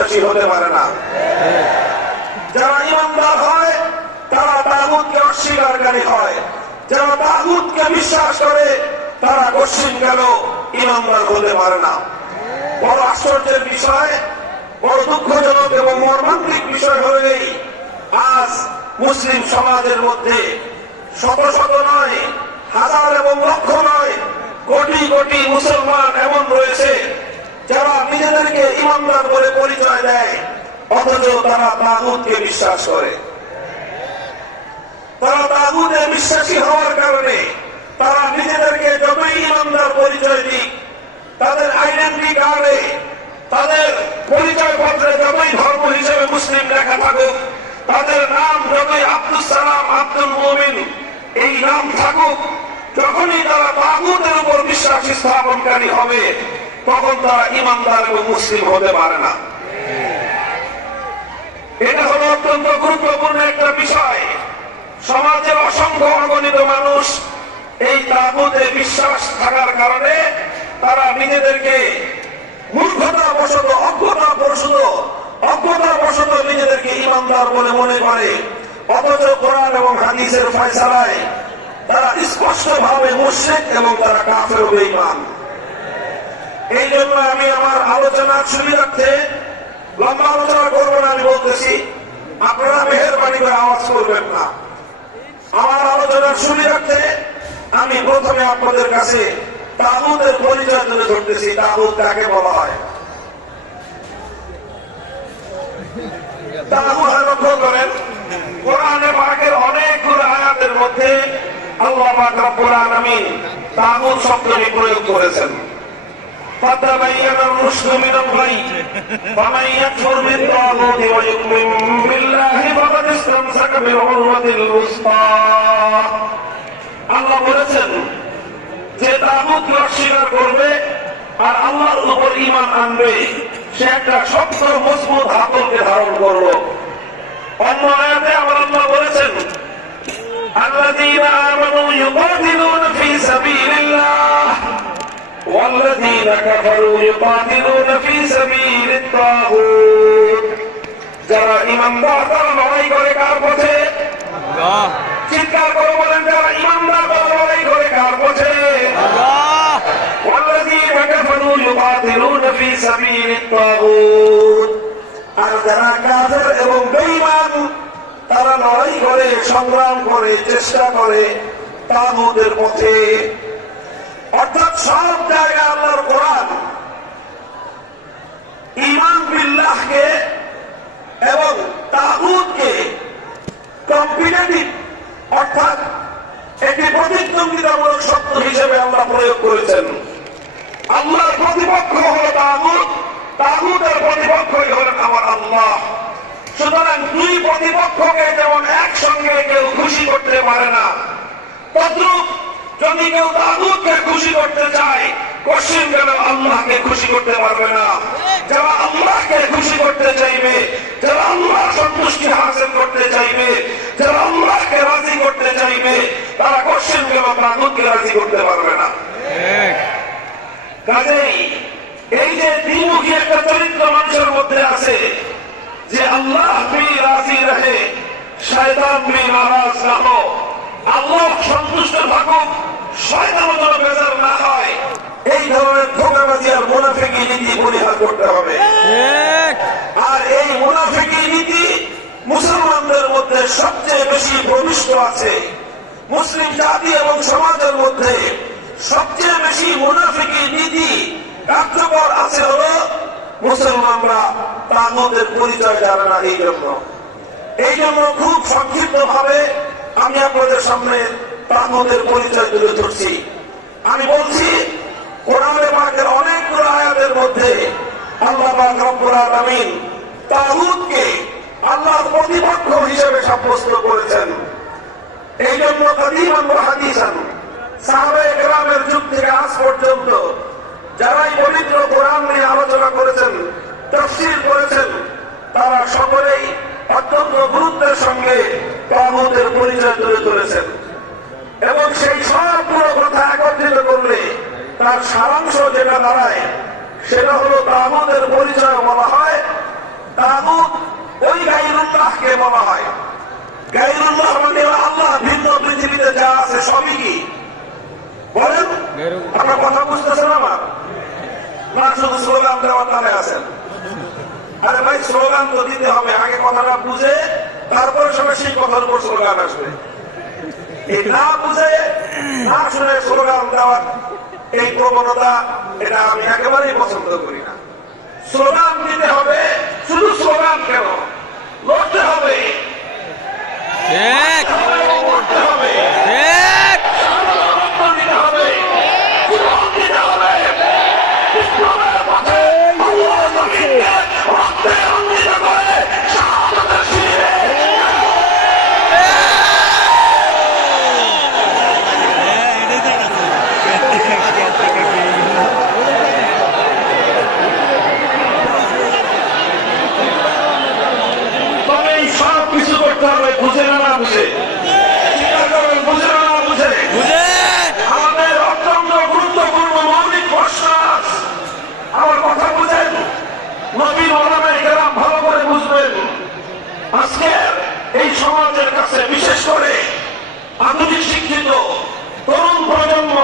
বিশ্বাসী হতে পারে না। যারা ইমানদার হয় তারা তাগুতকে অস্বীকারী হয়, যারা তাগুতকে বিশ্বাস করে তারা কশিন গেল ইমানদার হতে পারে না। বড় আশ্চর্যের বিষয়, বড় দুঃখজনক এবং মর্মান্তিক বিষয় হল এই, আজ মুসলিম সমাজের মধ্যে শত শত নয়, হাজার এবং লক্ষ নয়, কোটি কোটি মুসলমান এমন রয়েছে যারা নিজেদেরকে ইমানদার বলে পরিচয় দেয়, অথচ তারা তাগুতকে বিশ্বাস করে। তারা তাগুতে বিশ্বাসী হওয়ার কারণে তারা নিজেদেরকে যতই ইমানদার পরিচয় দিক, তাদের আইডেন্টি কার্ডে, তাদের পরিচয় পত্রে যতই ধর্ম হিসেবে মুসলিম লেখা থাকুক, তাদের নাম যতই আব্দুল সালাম, আব্দুল মুমিন এই নাম থাকুক, যখনই তারা তাগুতের উপর বিশ্বাস স্থাপনকারী হবে তখন তারা ইমানদার এবং মুসলিম হতে পারে না। এটা হলো অত্যন্ত গুরুত্বপূর্ণ একটা বিষয়। সমাজের অসংখ্য অগণিত মানুষ এই তাগুতে বিশ্বাস থাকার কারণে তারা নিজেদেরকে মূর্খতাবশত, অজ্ঞতাবশত নিজেদেরকে ইমানদার বলে মনে করে, অথচ কোরআন এবং হাদিসের ফয়সালায় তারা স্পষ্টভাবে মুশরিক এবং তারা কাফের ও বেঈমান। এই জন্য আমি আমার আলোচনার সুবিধার্থে লম্বা আলোচনা করবো না, আমি বলতেছি আপনারা মেহেরবানি করে আওয়াজ করবেন না। আমার আলোচনার সুবিধার্থে আমি প্রথমে আপনাদের কাছে তাগুতের পরিচয় তুলে ধরতেছি। তাগুত কাকে বলা হয়? তাগুত লক্ষ্য করেন, কোরআনে পাকের অনেকগুলো আয়াতের মধ্যে আল্লাহ পাক রব্বুল আলামিন তাগুত শব্দটি প্রয়োগ করেছেন। فَتَبَيَّنَ الرُّشْدُ مِنَ الْغَيِّ فَمَن يَكْفُرْ بِالطَّاغُوتِ وَيُؤْمِن بِاللَّهِ فَقَدِ اسْتَمْسَكَ بِالْعُرْوَةِ الْوُثْقَى। আল্লাহ বলেছেন যে তাগুতকে অস্বীকার করবে আর আল্লাহর উপর ঈমান আনবে, সে একটা শক্ত মজবুত হাতলকে ধারণ করলো। অন্য আয়াতে আমার আল্লাহ বলেছেন الذين آمنوا يقاتلون في سبيل الله والذين كفروا يقاتلون في سبيل الطاغوت। যারা ঈমানদার তারা লড়াই করে কার পথে? আল্লাহ। চিৎকার করে বলেন, যারা ঈমানদার তারা লড়াই করে কার পথে? আল্লাহ। والذين كفروا يقاتلون في سبيل الطاغوت। আর যারা কাফের এবং বেঈমান তারা লড়াই করে, সংগ্রাম করে, চেষ্টা করে তাগুতের পথে। অর্থাৎ সব জায়গায় আল্লাহর কোরআন ঈমান বিল্লাহকে এবং তাগুতকে কম্পিটিটিভ, অর্থাৎ একটি প্রতিদ্বন্দ্বিতামূলক শব্দ হিসেবে আল্লাহ প্রয়োগ করেছেন। আল্লাহর প্রতিপক্ষ হল তাগুত, তাগুতের প্রতিপক্ষই হলেন আমার আল্লাহ। সুতরাং দুই প্রতিপক্ষকে যেমন একসঙ্গে কেউ খুশি করতে পারে না, তদ্রূপ যদি কেউ তাগুতকে খুশি করতে চায়, কশিন গেল আল্লাহকে খুশি করতে পারবে না। যারা আল্লাহকে খুশি করতে চাইবে, যারা আল্লাহ সন্তুষ্টি হাসিল করতে চাইবে, যারা আল্লাহকে রাজি করতে চাইবে, তারা কশিন গেল তাগুতকে রাজি করতে পারবে না। কাজেই এই যে দ্বিমুখী একটা চরিত্র মানুষের মধ্যে আছে, যে আল্লাহ ভি রাজি রহে, শয়তান ভি নারাজ না হো, আল্লাহ সন্তুষ্ট থাকুক, শয়তানও যেন বেজার না হয়, এই ধরনের ধোঁকাবাজি আর মুনাফিকি নীতি পরিহার করতে হবে। আর এই মুনাফিকি নীতি মুসলমানদের মধ্যে সবচেয়ে বেশি প্রবিষ্ট আছে। মুসলিম জাতি এবং সমাজের মধ্যে সবচেয়ে বেশি মুনাফিকি নীতি কার্যকর আছে হলো মুসলমানরা তাগুতের পরিচয় জানে না। এই জন্য খুব সংক্ষিপ্ত ভাবে আমি আপনাদের সামনে তাগুতের পরিচয় তুলে ধরছি। আমি বলছি কোরআনে পাকের অনেকগুলো আয়াতের মধ্যে আল্লাহ পাক রব্বুল আলামিন তাগুতকে আল্লাহর প্রতিপক্ষ হিসেবে সাব্যস্ত করেছেন। এই জন্য কাদিমান ওয়া হাদিসান সাহাবায়ে কেরামের যুগ থেকে আজ পর্যন্ত যারাই পবিত্র কোরআন নিয়ে আলোচনা করেছেন, তাফসীর করেছেন, তারা সকলেই অত্যন্ত গুরুত্বের সঙ্গে তাগুতের পরিচয় তুলে ধরেছেন। এবং সেই সবগুলো কথা একত্রিত করলে তার সারাংশ যেটা দাঁড়ায় সেটা হলো তাগুতের পরিচয় বলা হয় আল্লাহকে বলা হয়। গায়রুল্লাহ মানে আল্লাহ ভিন্ন পৃথিবীতে যা আছে সবই কি বলেন? আপনার কথা বুঝতেছেন আমার? না শুধু স্লোগান দেওয়ার নামে আছেন? আরে ভাই, স্লোগান তো দিতে হবে, আগে কথাটা বুঝে তারপরে সবাই সেই কথার উপর স্লোগান আসবে। এই না বুঝে না শুনে স্লোগান দেওয়ার এই প্রবণতা, এটা আমি একেবারেই পছন্দ করি না। স্লোগান দিতে হবে, শুধু স্লোগান কেন, লড়তে হবে, করতে হবে, দিতে হবে, দিতে হবে। ইসলামের পথে আল্লাহ নবীকে রক্তে রঞ্জিত করে শাহাদাতের শিরে সব কিছু করতে হবে। বুঝে না না বুঝে, চিন্তা করেন, বুঝে না না বুঝে, আমাদের অত্যন্ত গুরুত্বপূর্ণ মৌলিক প্রশ্ন। আমার কথা বুঝেন, নবীন ওলামায়ে কেরাম ভালো করে বুঝবেন। আজকে এই সমাজের কাছে, বিশেষ করে আধুনিক শিক্ষিত তরুণ প্রজন্ম,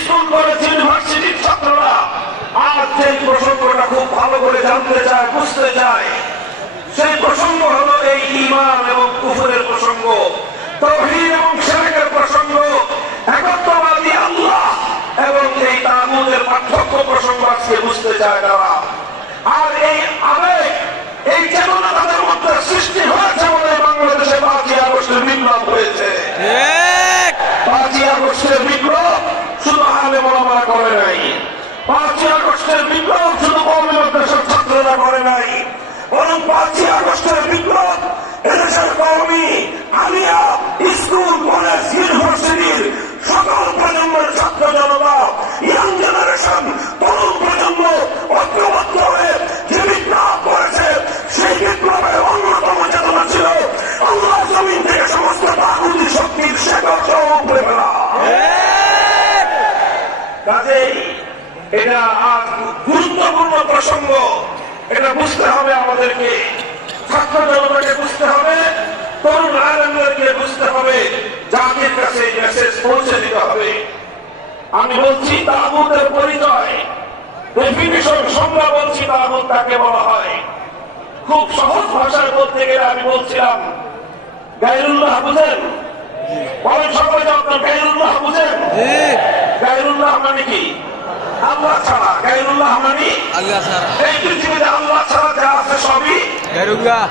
স্কুল কলেজ ইউনিভার্সিটির ছাত্ররা আজ যে প্রসঙ্গটা খুব ভালো করে জানতে চায়, বুঝতে চায়, সেই প্রসঙ্গ হলো এই ঈমান এবং কুফরের প্রসঙ্গ, তাওহীদ এবং শিরকের প্রসঙ্গ, একত্ববাদী আল্লাহ এবং এই তাগুতের পার্থক্য প্রসঙ্গ আজকে বুঝতে চায় তারা। আর এই আবেগ, এই চেতনা তাদের মধ্যে সৃষ্টি হয়েছে বলে বাংলাদেশে 5ই আগস্টের বিপ্লব হয়েছে। 5ই আগস্টের বিপ্লব শুধু আলেম ওলামারা করে নাই, 5ই আগস্টের বিপ্লব শুধু কওমি মাদ্রাসার ছাত্ররা করে নাই, বরং 5ই আগস্টের বিপ্লব এদেশের কওমি, আলিয়া, স্কুল, কলেজ, ইউনিভার্সিটির সকল প্রজন্মের ছাত্র জনতা, ইয়াং জেনারেশন, তরুণ প্রজন্ম ঐক্যবদ্ধ হয়ে যে বিপ্লব করেছে, সেই বিপ্লবের অন্যতম চেতনা ছিল আল্লাহ জমিন থেকে সমস্ত তাগুতি শক্তির শেকড় সহ উপড়ে ফেলা। কাজেই এটা আজ গুরুত্বপূর্ণ প্রসঙ্গ, এটা বুঝতে হবে আমাদেরকে, ছাত্র জনতাকে বুঝতে হবে, তরুণ আলেমদেরকে বুঝতে হবে, জাতির কাছে মেসেজ পৌঁছে দিতে হবে। আমি বলছি তাগুতের পরিচয়, ডেফিনিশন, সংজ্ঞা বলছি তাগুত কাকে বলা হয়। খুব সহজ ভাষায় বলতে গেলে আমি বলছিলাম, গায়রুল্লাহ বুঝেন? বলেন সকলে, আপনার গায়রুল্লাহ বুঝেন? গায়রুল্লাহ মানে কি? আল্লাহ ছাড়া। গায়রুল্লাহ মানে আল্লাহ ছাড়া। এই পৃথিবীতে আল্লাহ ছাড়া যা আছে সবই গায়রুল্লাহ।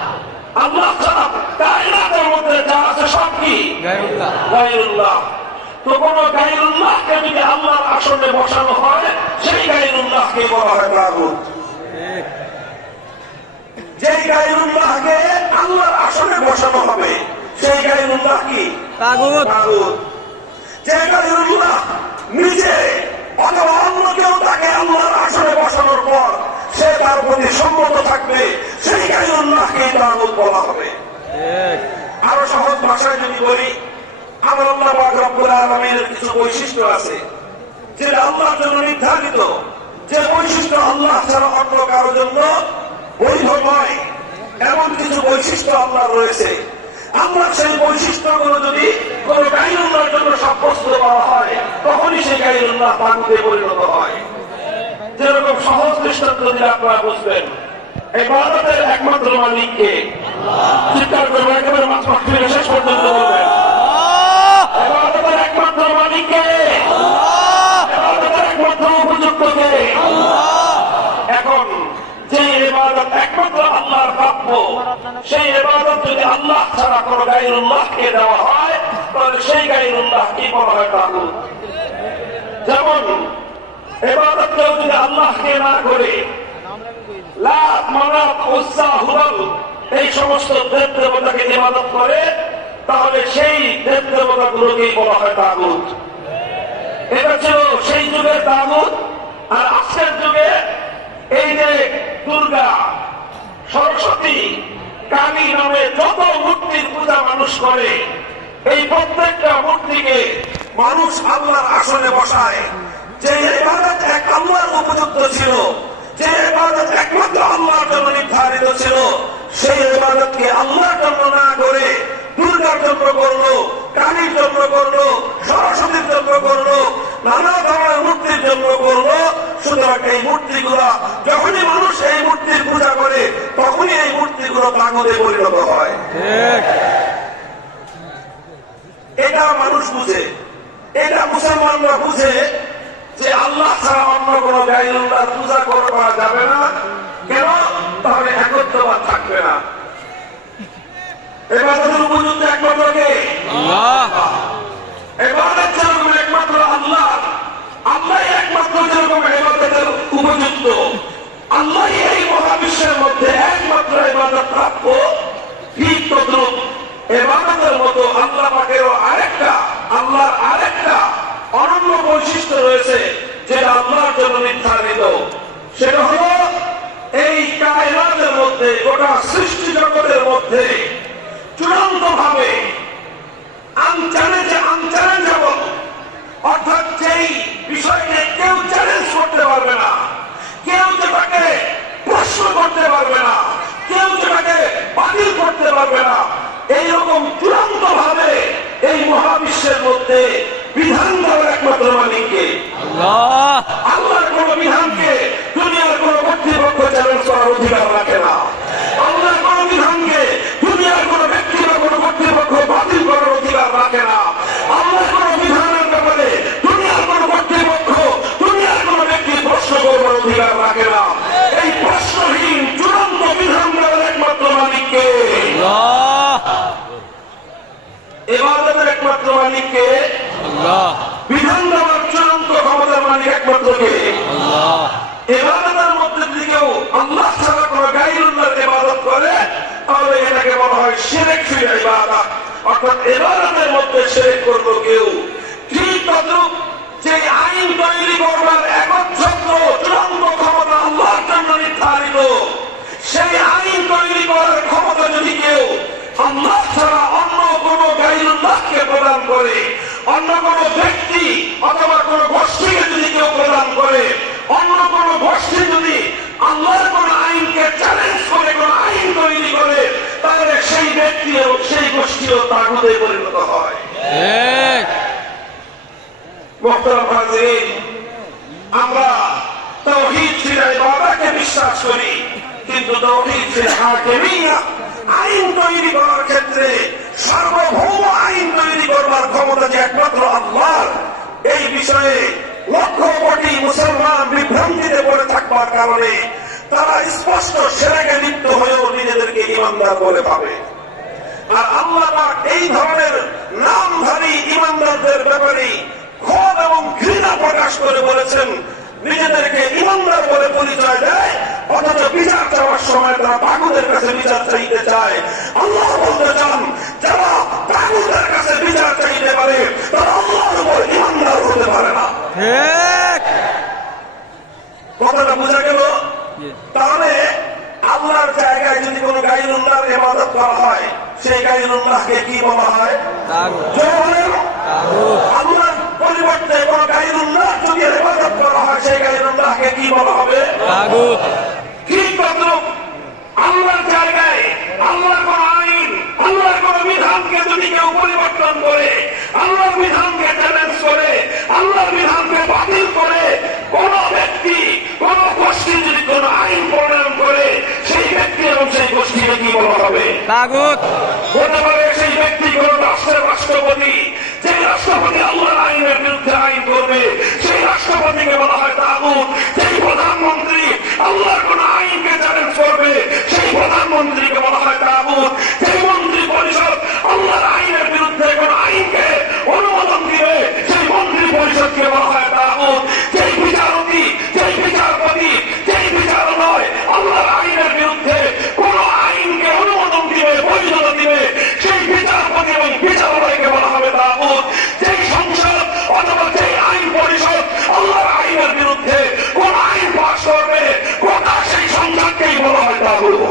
আল্লাহ ছাড়া কায়নাতের মধ্যে যা আছে সব কি গায়রুল্লাহ। গায়রুল্লাহ। তো কোন গায়রুল্লাহকে যদি আল্লাহর আসনে বসানো হয়, সেই গায়রুল্লাহকে বলা হয় তাগুত। যে গায়রুল্লাহকে আল্লাহর আসনে বসানো হবে, সেই গায়রুল্লাহ কি তাগুত। তাগুত। যে গায়রুল্লাহ নিজে অথবা অন্য কেউ তাকে আল্লাহর আসনে বসানোর পর সে তার প্রতি সম্মত থাকবে, সেই গায়রুল্লাহকে তাগুত বলা হবে। আরো সহজ ভাষায় যদি বলি, আমার আল্লাহ পাক রব্বুল আলামিনের কিছু বৈশিষ্ট্য আছে যেটা আল্লাহর জন্য নির্ধারিত, যে বৈশিষ্ট্য আল্লাহ ছাড়া অন্য কারোর জন্য বৈধ নয়, এমন কিছু বৈশিষ্ট্য আল্লাহর রয়েছে। আমরা সেই বৈশিষ্ট্যগুলো যদি কোন গায়রুল্লাহর জন্য সাব্যস্ত করা হয়, তখনই সেই গায়রুল্লাহ তাগুতে পরিণত হয়। যেরকম সহজ দৃষ্টান্ত দিলে আপনারা বুঝবেন, ইবাদতের একমাত্র মালিককে চিৎকার করবেন, একেবারে মাঝমাঠ ফিরে শেষ পর্যন্ত বলবেন, ইবাদতের একমাত্র মালিককে, ইবাদতের একমাত্র উপযুক্তকে। এখন যে ইবাদত একমাত্র আল্লাহর প্রাপ্য, সেই ইবাদত যদি আল্লাহ ছাড়া কোন গায়রুল্লাহকে দেওয়া হয়, তাহলে সেই গায়রুল্লাহ কি বলা হয় তাগুত। যেমন ইবাদত কেউ যদি আল্লাহকে না করে লাত, মানাত, উজ্জা, হুবল এই সমস্ত দেব দেবতাকে ইবাদত করে, তাহলে সেই দেব দেবতা গুলোকেই বলা হয় তাগুত। এটা ছিল সেই যুগের তাগুত। আর আজকের যুগে এই যে দুর্গা, সরস্বতী, কালী নামে যত মূর্তির পূজা মানুষ করে, এই প্রত্যেকটা মূর্তিকে মানুষ আল্লাহর আসনে বসায়। যে ইবাদত এক আল্লাহর উপযুক্ত ছিল, যে ইবাদত একমাত্র আল্লাহর জন্য নির্ধারিত ছিল, সেই ইবাদতকে আল্লাহর জন্য না করে দুর্গার জন্য করলো, কালীর জন্য করলো, সরস্বতীর জন্য করলো, নানা ধরনের মূর্তির জন্য করলো। সুতরাং এই মূর্তিগুলা যখনই মানুষ এই মূর্তির পূজা করে তখনই এই মূর্তিগুলো তাগুতে পরিণত হয়। এটা মানুষ বুঝে, এটা মুসলমানরা বুঝে যে আল্লাহ ছাড়া অন্য কোন গায়রুল্লাহর পূজা করা যাবে না। কেন? তাহলে একত্রবাদ থাকবে না। ইবাদতের উপযুক্ত একমাত্র কে? আল্লাহ। ইবাদত যেরকম একমাত্র আল্লাহ, আল্লাহই একমাত্র যেরকম ইবাদতের উপযুক্ত, আল্লাহই এই মহাবিশ্বের মধ্যে একমাত্র ইবাদত প্রাপ্য, ঠিক তদ্রুপ ইবাদতের মতো আল্লাহ পাকেরও আল্লাহর আরেকটা অনন্য বৈশিষ্ট্য রয়েছে যেটা আল্লাহর জন্য নির্ধারিত। সেটা হলো এই কায়নাতের মধ্যে, গোটা সৃষ্টি জগতের মধ্যে চূড়ান্ত ভাবে আনচ্যালেঞ্জেবল, অর্থাৎ যেই বিষয়কে কেউ চ্যালেঞ্জ করতে পারবে না, কেউ যেটাকে প্রশ্ন করতে পারবে না, কেউ যেটাকে বাতিল করতে পারবে না, এইরকম চূড়ান্ত ভাবে এই মহাবিশ্বের মধ্যে বিধান দেওয়ার একমাত্র মালিককে আল্লাহ। আল্লাহর কোন বিধানকে দুনিয়ার কোন কর্তৃপক্ষ চ্যালেঞ্জ করার অধিকার রাখে না। আল্লাহর কোন বিধানকে দুনিয়ার কোন ব্যক্তি বা কোন কর্তৃপক্ষ বাতিল করার অধিকার রাখে না। আল্লাহর কোন বিধানের ব্যাপারে দুনিয়ার কোন কর্তৃপক্ষ, দুনিয়ার কোন ব্যক্তি প্রশ্ন করবার অধিকার রাখে না। এই প্রশ্নহীন চূড়ান্ত বিধান দেওয়ার একমাত্র মালিককে আল্লাহ। ইবাদতের একমাত্র মালিককে আল্লাহ। বিধান দেওয়ার চূড়ান্ত ক্ষমতার মালিক একমাত্র কে? আল্লাহ। ইবাদতের মধ্যে যদি কেউ আল্লাহ ছাড়া কোন গায়রুল্লাহর ইবাদত করে তাহলে এটাকে বলা হয় শিরক ফিল ইবাদত, অর্থাৎ ইবাদতের মধ্যে শিরক করলো কেউ। ঠিক তদ্রুপ যে আইন তৈরি করবার একচ্ছত্র চূড়ান্ত ক্ষমতা আল্লাহর জন্য নির্ধারিত, সেই আইন তৈরি করার ক্ষমতা যদি কেউ আল্লাহ ছাড়া অন্য কোন গায়রুল্লাহকে প্রদান করে, অন্য কোন ব্যক্তি অথবা কোন গোষ্ঠীকে যদি কেউ প্রদান করে, অন্য কোন গোষ্ঠী যদি আল্লাহর কোন আইনকে চ্যালেঞ্জ করে কোন আইন তৈরি করে, তাহলে সেই ব্যক্তি এবং সেই গোষ্ঠীও তাগুতে পরিণত হয়। মুহতারাম হাজিরিন, আমরা তাওহীদ ফিল ইবাদাতকে বিশ্বাস করি, কিন্তু তাওহীদ ফিল হাকিমিয়্যাহ, আইন তৈরি করার ক্ষেত্রে সার্বভৌম আইন তৈরি করবার ক্ষমতা যে একমাত্র আল্লাহর, এই বিষয়ে লক্ষ কোটি মুসলমান বিভ্রান্তিতে পড়ে থাকবার কারণে তারা স্পষ্ট শিরকে লিপ্ত হয়েও নিজেদেরকে ঈমানদার বলে ভাবে। আর আল্লাহ পাক এই ধরনের নামধারী ঈমানদারদের ব্যাপারে ক্ষোভ এবং ঘৃণা প্রকাশ করে বলেছেন, নিজেদেরকে ঈমানদার বলে পরিচয় দেয়, অথচ বিচার চাওয়ার সময় তারা তাগুতের কাছে বিচার চাইতে চায়। আল্লাহ বলতে চান, যারা তাগুতের কাছে বিচার চাইতে পারে তারা আল্লাহর উপর ঈমানদার হতে পারে না। কথাটা বোঝা গেল? তাহলে আল্লাহর জায়গায় যদি কোন গায়রুল্লাহর ইবাদত করা হয়, সেই গায়রুল্লাহকে কি বলা হয়? আল্লাহর পরিবর্তে কোন গায়রুল্লাহ যদি ইবাদত করা হয়, সেই গায়রুল্লাহকে কি বলা হবে? তাগুত। ঠিক তদ্রুপ আল্লাহর জায়গায় আল্লাহর কোন আইন, আল্লাহর কোন বিধানকে যদি কেউ পরিবর্তন করে, আল্লাহর বিধানকে চ্যালেঞ্জ করে, আল্লাহর বিধানকে বাতিল করে কোন ব্যক্তি, কোন গোষ্ঠী যদি কোন আইন প্রণয়ন করে, সেই ব্যক্তি এবং সেই গোষ্ঠীকে কি বলা হবে? তাগুত। হতে পারে সেই ব্যক্তি কোন রাষ্ট্রের রাষ্ট্রপতি, যে রাষ্ট্রপতি আল্লাহর আইনের বিরুদ্ধে আইন করবে, সেই রাষ্ট্রপতিকে বলা হয় তাগুত। যেই প্রধানমন্ত্রী আল্লাহর কোন আইনকে চ্যালেঞ্জ করবে, সেই প্রধানমন্ত্রীকে বলা হয় তাগুত। যেই মন্ত্রী পরিষদ আল্লাহর আইনের বিরুদ্ধে কোন আইনকে অনুমোদন দিবে, সেই মন্ত্রী পরিষদকে বলা হয় তাগুত। যেই বিচারপতি, যেই বিচারপতি, যেই বিচারালয় আল্লাহর আইনের বিরুদ্ধে কোন আইনকে অনুমোদন দিবে, বৈধতা দিবে, সেই বিচারপতি এবং বিচারালয়কে বলা হবে তাগুত। যেই সংসদ অথবা যেই আইন পরিষদ আল্লাহর আইনের বিরুদ্ধে কোন আইন পাস করবে, গোটা সেই সংসদকেই বলা হয় তাগুত।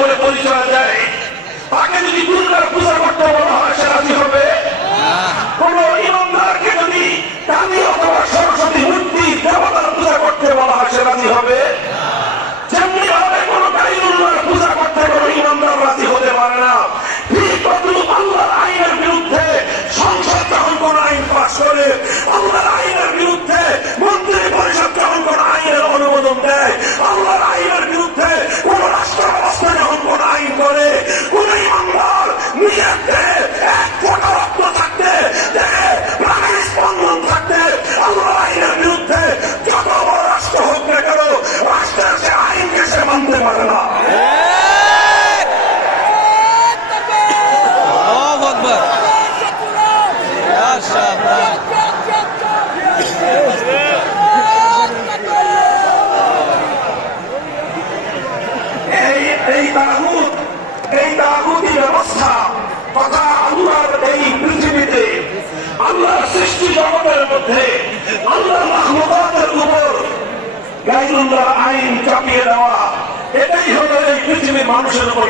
বলে পরিচয় দেয়, তাকে যদি দুর্গার পূজা করতে বলা হয় সে রাজি হবে? কোন ইমানদারকে যদি কালী অথবা সরস্বতী মূর্তি দেবতার পূজা করতে বলা হয় সে রাজি হবে? যেমনি ভাবে কোন গাইরুল্লাহর পূজা করতে কোন ইমানদার রাজি হতে পারে না। ঠিক তদ্রুপ আল্লাহর আইনের বিরুদ্ধে সংসদ যখন কোন আইন পাস করে, আল্লাহর আইনের বিরুদ্ধে মন্ত্রী পরিষদ যখন কোন আইনের অনুমোদন দেয়, আল্লাহর আইনের বিরুদ্ধে কোন রাষ্ট্র ব্যবস্থা যখন কোন আইন করে, কোন ইমানদার নিজের দেহে এক ফোঁটা রক্ত থাকতে, দেহে প্রাণের স্পন্দন থাকতে আল্লাহর আইনের বিরুদ্ধে যত বড় রাষ্ট্র হোক না কেন, রাষ্ট্রের সে আইনকে সে মানতে পারে না। এই তাগুতি ব্যবস্থা তথা আল্লাহর এই পৃথিবীতে, আল্লাহর সৃষ্টি জগতের মধ্যে, আল্লাহর মাখলুকাতের উপর গায়রুল্লাহর আইন চাপিয়ে দেওয়া, এটাই হলো এই পৃথিবীর মানুষের উপর